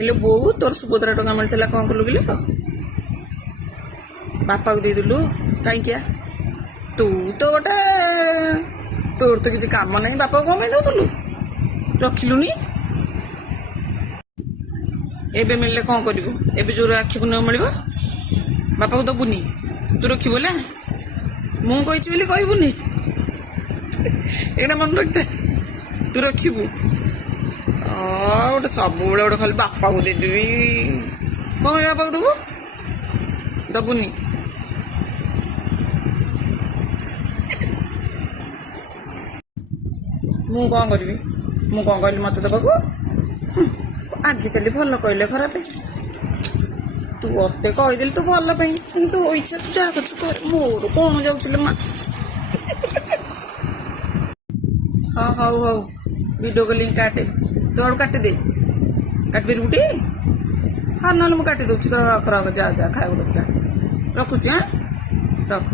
इले बोऊ तोर सुभद्रा टंका मिलता कौन कलु कि बापा को देदेलु कहीं तू तो गोटे तोर तो किसी काम नहीं बापा को कौन दौलु रखिलुनी एबे मिलले कौन करू एबे जो आखि न मिल बापा को दबुनी तू रखी ना मुझे कहबुनी एटा मन रखता तू रखू गोटे सब गोटे खाली बापा को देदेवी कौन बापा को दबु दबुनी मु कौन करी मु कौन कहली मत दबाक आजिकल भल कहले खराब तू अते कहीदेलु तू भल तू इच्छा तू जहाँ कर मोर कौन जाऊे माँ हाँ हौ हौ वीडियो कॉलिंग काटे तो आड़ काटे दे काट पार्टी हाँ ना मुझे काटी दूसरी तो रख रख जा जा खाए जा रखुची हाँ रख।